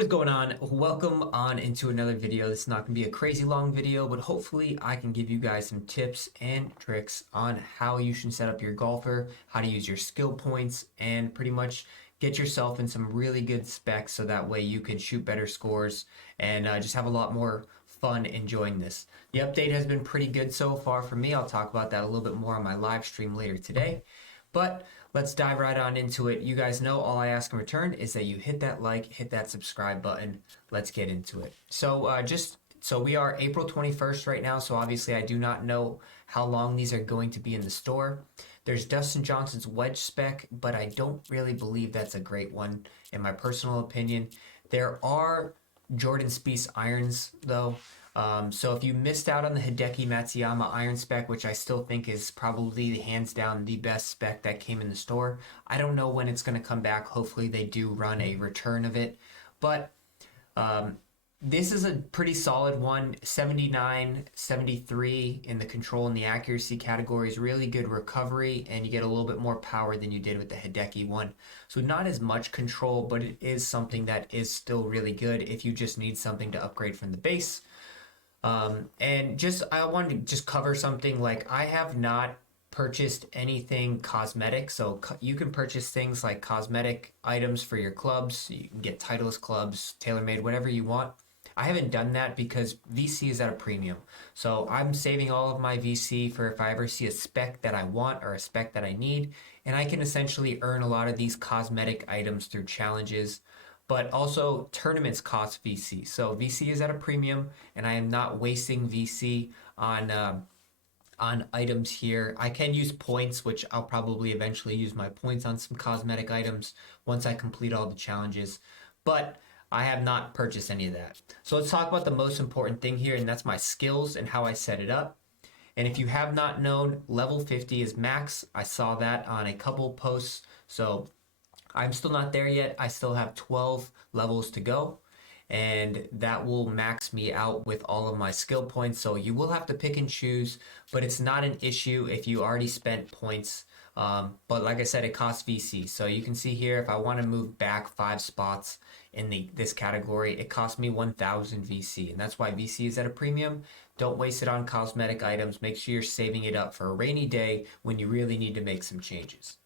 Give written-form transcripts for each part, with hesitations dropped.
What is going on? Welcome on into another video. This is not going to be a crazy long video, but hopefully I can give you guys some tips and tricks on how you should set up your golfer, how to use your skill points, and pretty much get yourself in some really good specs so that way you can shoot better scores and just have a lot more fun enjoying this. The update has been pretty good so far for me. I'll talk about that a little bit more on my live stream later today. But let's dive right on into it. You guys know all I ask in return is that you hit that like, hit that subscribe button. Let's get into it. So we are April 21st right now, so obviously I do not know how long these are going to be in the store. There's Dustin Johnson's wedge spec, but I don't really believe that's a great one in my personal opinion. There are Jordan Spieth irons though. So if you missed out on the Hideki Matsuyama iron spec, which I still think is probably hands down the best spec that came in the store, I don't know when it's going to come back. Hopefully they do run a return of it. But this is a pretty solid one. 79, 73 in the control and the accuracy categories. Really good recovery, and you get a little bit more power than you did with the Hideki one. So not as much control, but it is something that is still really good if you just need something to upgrade from the base. And I wanted to just cover something like I have not purchased anything cosmetic. So you can purchase things like cosmetic items for your clubs. You can get Titleist clubs, TaylorMade, whatever you want. I haven't done that because VC is at a premium. So I'm saving all of my VC for if I ever see a spec that I want or a spec that I need. And I can essentially earn a lot of these cosmetic items through challenges. But also tournaments cost VC. So VC is at a premium, and I am not wasting VC on items here. I can use points, which I'll probably eventually use my points on some cosmetic items once I complete all the challenges. But I have not purchased any of that. So let's talk about the most important thing here, and that's my skills and how I set it up. And if you have not known, level 50 is max. I saw that on a couple posts. So I'm still not there yet. I still have 12 levels to go, and that will max me out with all of my skill points. So you will have to pick and choose, but it's not an issue if you already spent points. But like I said, it costs VC. So you can see here, if I want to move back 5 spots in this category, it costs me 1,000 VC. And that's why VC is at a premium. Don't waste it on cosmetic items. Make sure you're saving it up for a rainy day when you really need to make some changes.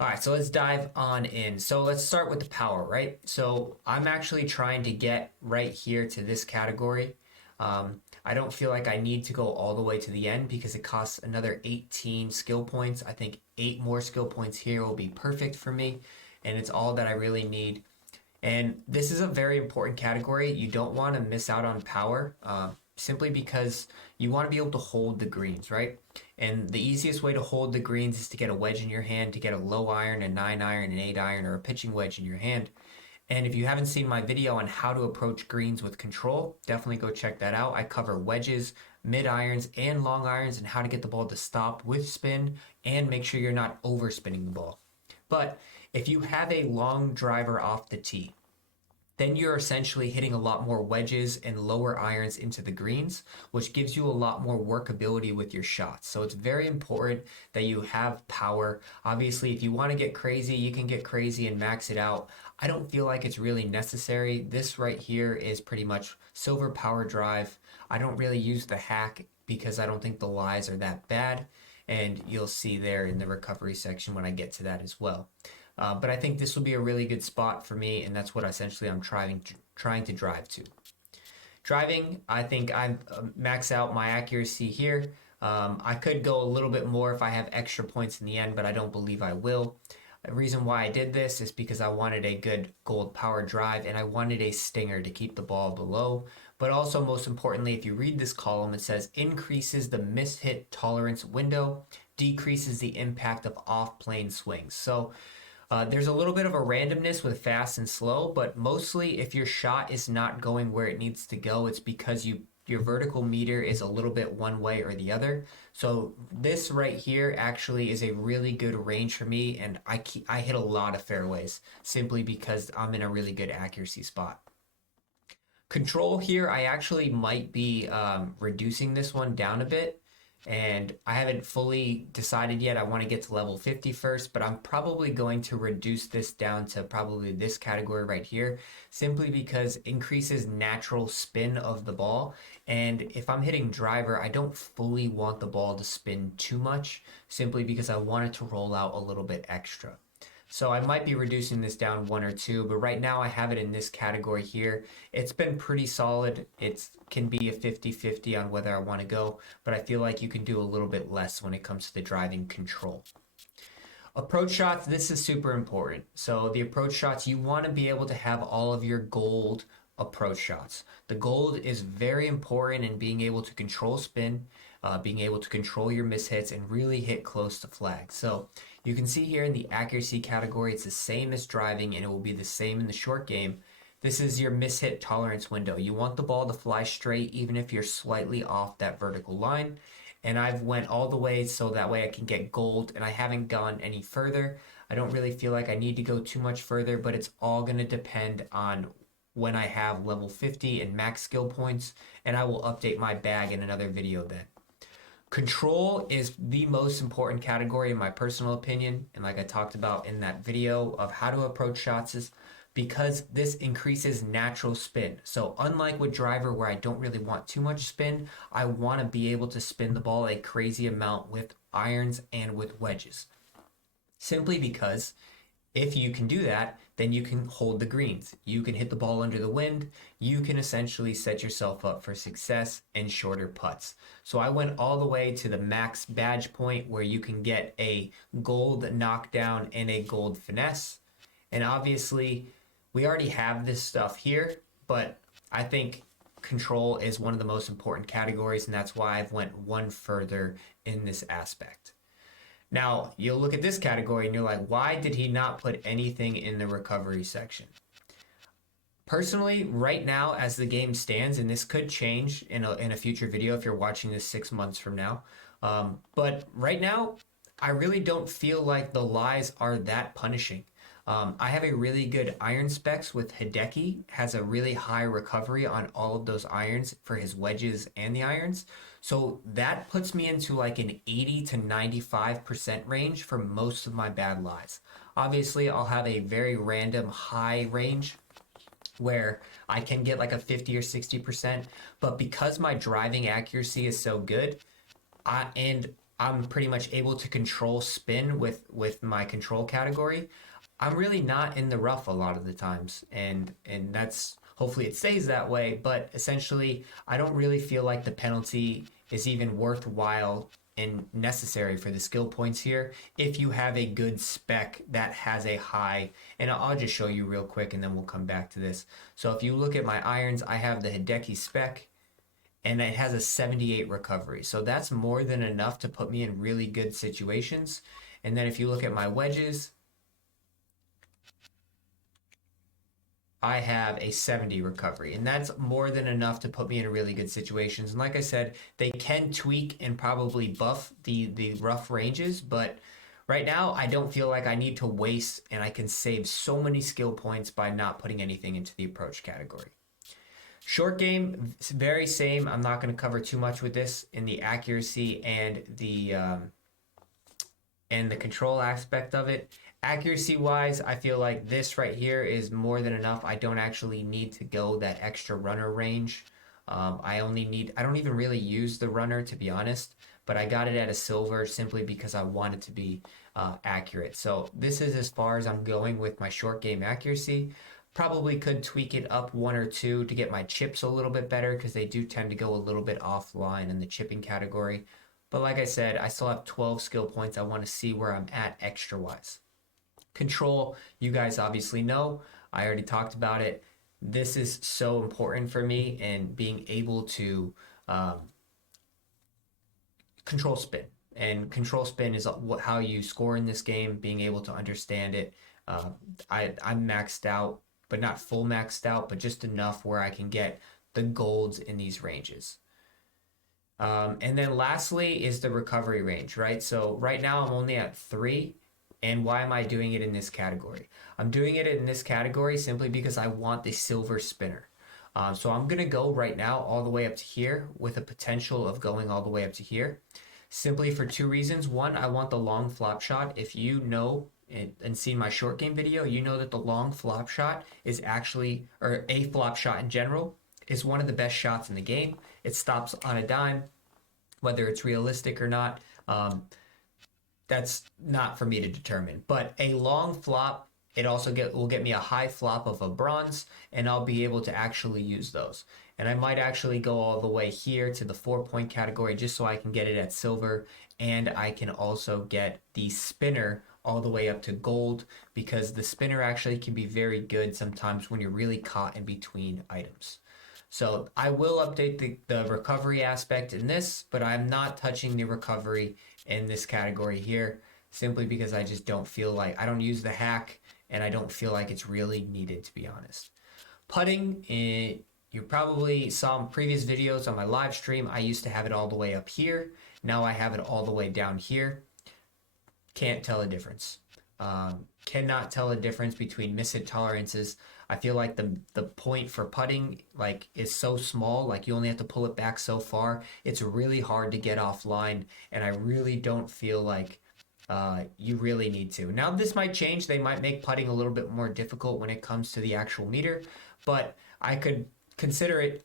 All right, so let's dive on in. So let's start with the power, right? So I'm actually trying to get right here to this category. I don't feel like I need to go all the way to the end because it costs another 18 skill points. I think 8 more skill points here will be perfect for me, and it's all that I really need. And this is a very important category. You don't want to miss out on power simply because you want to be able to hold the greens, right? And the easiest way to hold the greens is to get a wedge in your hand, to get a low iron, a 9 iron, an 8 iron, or a pitching wedge in your hand. And if you haven't seen my video on how to approach greens with control, definitely go check that out. I cover wedges, mid irons, and long irons, and how to get the ball to stop with spin and make sure you're not overspinning the ball. But if you have a long driver off the tee, then you're essentially hitting a lot more wedges and lower irons into the greens, which gives you a lot more workability with your shots. So it's very important that you have power. Obviously, if you want to get crazy, you can get crazy and max it out. I don't feel like it's really necessary. This right here is pretty much silver power drive. I don't really use the hack because I don't think the lies are that bad. And you'll see there in the recovery section when I get to that as well. But I think this will be a really good spot for me, and that's what essentially I'm trying to drive to. Driving, I think I max out my accuracy here. I could go a little bit more if I have extra points in the end, but I don't believe I will. The reason why I did this is because I wanted a good gold power drive, and I wanted a stinger to keep the ball below. But also, most importantly, if you read this column, it says increases the mishit tolerance window, decreases the impact of off-plane swings. So there's a little bit of a randomness with fast and slow, but mostly if your shot is not going where it needs to go, it's because your vertical meter is a little bit one way or the other. So this right here actually is a really good range for me, and I hit a lot of fairways simply because I'm in a really good accuracy spot. Control here, I actually might be reducing this one down a bit. and I haven't fully decided yet. I want to get to level 50 first, but I'm probably going to reduce this down to probably this category right here, simply because it increases natural spin of the ball. And if I'm hitting driver, I don't fully want the ball to spin too much, simply because I want it to roll out a little bit extra. So I might be reducing this down one or two, but right now I have it in this category here. It's been pretty solid. It can be a 50-50 on whether I want to go, but I feel like you can do a little bit less when it comes to the driving control. Approach shots, this is super important. So the approach shots, you want to be able to have all of your gold approach shots. The gold is very important in being able to control spin, being able to control your mishits and really hit close to flag. So you can see here in the accuracy category, it's the same as driving and it will be the same in the short game. This is your mishit tolerance window. You want the ball to fly straight even if you're slightly off that vertical line. And I've went all the way so that way I can get gold, and I haven't gone any further. I don't really feel like I need to go too much further, but it's all going to depend on when I have level 50 and max skill points, and I will update my bag in another video then. Control is the most important category in my personal opinion, and like I talked about in that video of how to approach shots, is because this increases natural spin. So unlike with driver where I don't really want too much spin, I want to be able to spin the ball a crazy amount with irons and with wedges. Simply because if you can do that, then you can hold the greens. You can hit the ball under the wind. You can essentially set yourself up for success and shorter putts. So I went all the way to the max badge point where you can get a gold knockdown and a gold finesse. And obviously, we already have this stuff here, but I think control is one of the most important categories, and that's why I've went one further in this aspect. Now, you'll look at this category and you're like, why did he not put anything in the recovery section? Personally, right now, as the game stands, and this could change in a future video if you're watching this 6 months from now, but right now, I really don't feel like the lies are that punishing. I have a really good iron specs with Hideki, has a really high recovery on all of those irons for his wedges and the irons. So that puts me into like an 80 to 95% range for most of my bad lies. Obviously, I'll have a very random high range where I can get like a 50 or 60%, but because my driving accuracy is so good, I'm pretty much able to control spin with my control category, I'm really not in the rough a lot of the times, and that's, hopefully it stays that way, but essentially I don't really feel like the penalty is even worthwhile and necessary for the skill points here if you have a good spec that has a high, and I'll just show you real quick and then we'll come back to this. So if you look at my irons, I have the Hideki spec and it has a 78 recovery. So that's more than enough to put me in really good situations. And then if you look at my wedges, I have a 70 recovery, and that's more than enough to put me in really good situations. And like I said, they can tweak and probably buff the rough ranges, but right now I don't feel like I need to waste, and I can save so many skill points by not putting anything into the approach category. Short game, very same. I'm not going to cover too much with this in the accuracy and the control aspect of it. Accuracy wise, I feel like this right here is more than enough. I don't actually need to go that extra runner range. I don't even really use the runner, to be honest, but I got it at a silver simply because I wanted to be accurate. So this is as far as I'm going with my short game accuracy. Probably could tweak it up one or two to get my chips a little bit better, because they do tend to go a little bit offline in the chipping category. But like I said, I still have 12 skill points. I want to see where I'm at extra wise. Control, you guys obviously know. I already talked about it. This is so important for me, and being able to control spin. And control spin is how you score in this game, being able to understand it. I'm maxed out, but not full maxed out, but just enough where I can get the golds in these ranges. And then lastly is the recovery range, right? So right now I'm only at 3. And why am I doing it in this category? I'm doing it in this category simply because I want the silver spinner. So I'm going to go right now all the way up to here with a potential of going all the way up to here. simply for two reasons. One, I want the long flop shot. If you know and seen my short game video, you know that the long flop shot is actually, or a flop shot in general, is one of the best shots in the game. It stops on a dime, whether it's realistic or not. That's not for me to determine. But a long flop, it also will get me a high flop of a bronze, and I'll be able to actually use those. And I might actually go all the way here to the 4-point category just so I can get it at silver, and I can also get the spinner all the way up to gold, because the spinner actually can be very good sometimes when you're really caught in between items. So I will update the recovery aspect in this, but I'm not touching the recovery in this category here, simply because I just don't feel like, I don't use the hack, and I don't feel like it's really needed, to be honest. Putting, you probably saw in previous videos on my live stream, I used to have it all the way up here. Now I have it all the way down here. Can't tell a difference. Cannot tell a difference between miss-hit tolerances. I feel like the point for putting like is so small, like you only have to pull it back so far. It's really hard to get offline, and I really don't feel like you really need to. Now this might change. They might make putting a little bit more difficult when it comes to the actual meter, but I could consider it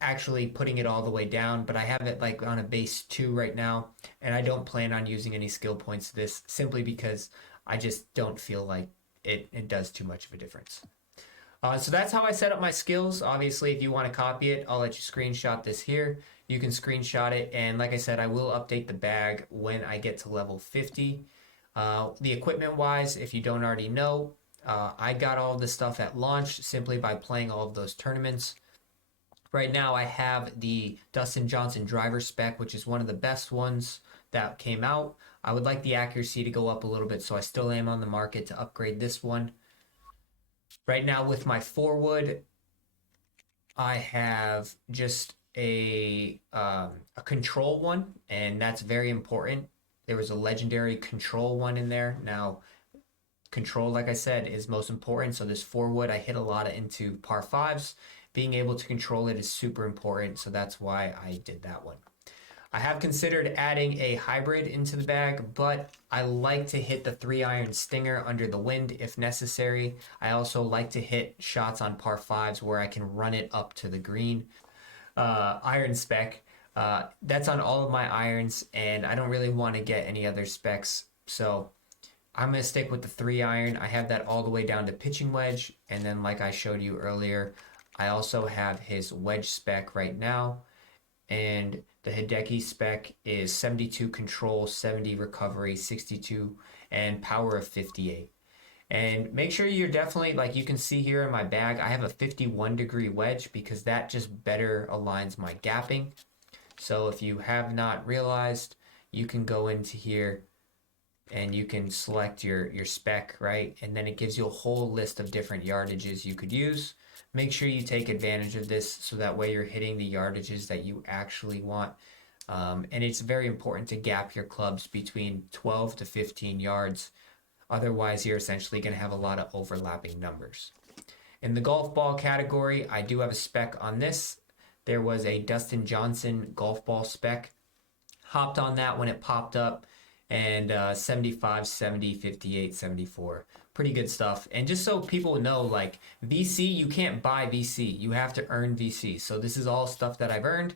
actually putting it all the way down, but I have it like on a base 2 right now, and I don't plan on using any skill points to this, simply because I just don't feel like it does too much of a difference. So that's how I set up my skills. Obviously, if you want to copy it, I'll let you screenshot this here. You can screenshot it, and like I said, I will update the bag when I get to level 50. The equipment wise, if you don't already know, I got all this stuff at launch simply by playing all of those tournaments. Right now I have the Dustin Johnson driver spec, which is one of the best ones that came out. I would like the accuracy to go up a little bit, so I still am on the market to upgrade this one. Right now with my forward, I have just a control one, and that's very important. There was a legendary control one in there. Now, control, like I said, is most important. So this forward, I hit a lot of into par 5s. Being able to control it is super important, so that's why I did that one. I have considered adding a hybrid into the bag, but I like to hit the 3-iron stinger under the wind if necessary. I also like to hit shots on par 5s where I can run it up to the green. Iron spec, that's on all of my irons, and I don't really want to get any other specs, so I'm going to stick with the 3-iron. I have that all the way down to pitching wedge, and then like I showed you earlier, I also have his wedge spec right now, and the Hideki spec is 72 control, 70 recovery, 62, and power of 58. And make sure you're definitely, like you can see here in my bag, I have a 51-degree wedge because that just better aligns my gapping. So if you have not realized, you can go into here and you can select your spec, right? And then it gives you a whole list of different yardages you could use. Make sure you take advantage of this so that way you're hitting the yardages that you actually want. And it's very important to gap your clubs between 12 to 15 yards. Otherwise, you're essentially going to have a lot of overlapping numbers. In the golf ball category, I do have a spec on this. There was a Dustin Johnson golf ball spec. Hopped on that when it popped up, and 75, 70, 58, 74. Pretty good stuff. And just so people know, like VC, you can't buy VC. You have to earn VC. So this is all stuff that I've earned.